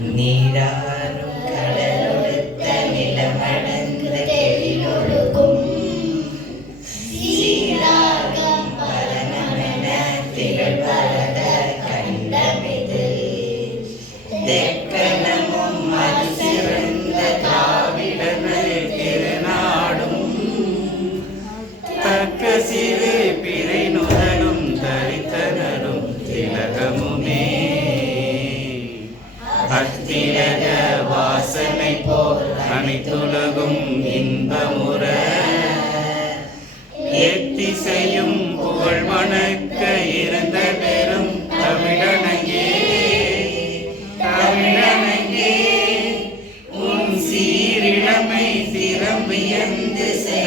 നീരാനും കടലൊടുത്ത നിലമടങ്ങ് തെളിലൊടുക്കും. ശ്രീരാഗം പരനമന തികൾ പലത കണ്ടമിത്. മനസ്സ് திலக வாசனை போல் அனைத்துலகும் இன்பமுற. எத்திசையும் புகழ் வணக்க இருந்த பெரும் தமிழனங்கே. தமிழனங்கே உன் சீரிழமை திறம் வியந்து செய்